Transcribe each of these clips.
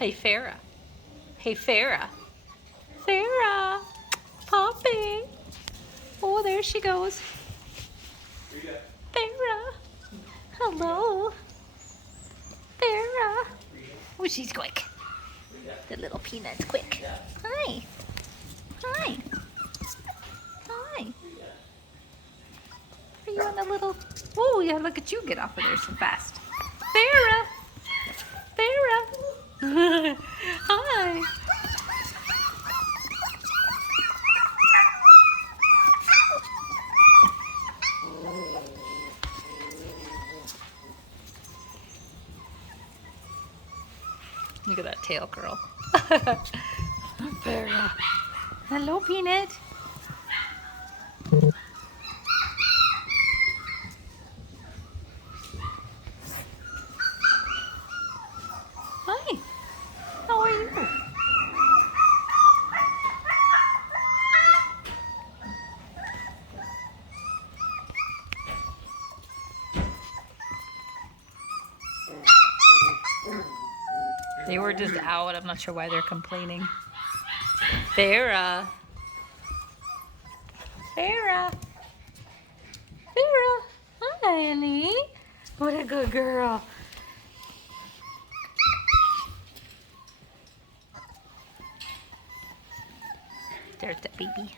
Hey, Farrah. Hey, Farrah. Farrah. Poppy. Oh, there she goes. Farrah. Hello. Farrah. Oh, she's quick. The little peanut's quick. Hi. Hi. Hi. Are you on the little... Oh, yeah, look at you get off of there so fast. Farrah. Farrah. Hi. Look at that tail curl. Farrah. Hello, Peanut. Hi. How are you? They were just out. I'm not sure why they're complaining. Farrah. Farrah. Farrah. Hi, Annie. What a good girl. There's the baby.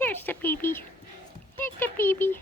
There's the baby. There's the baby.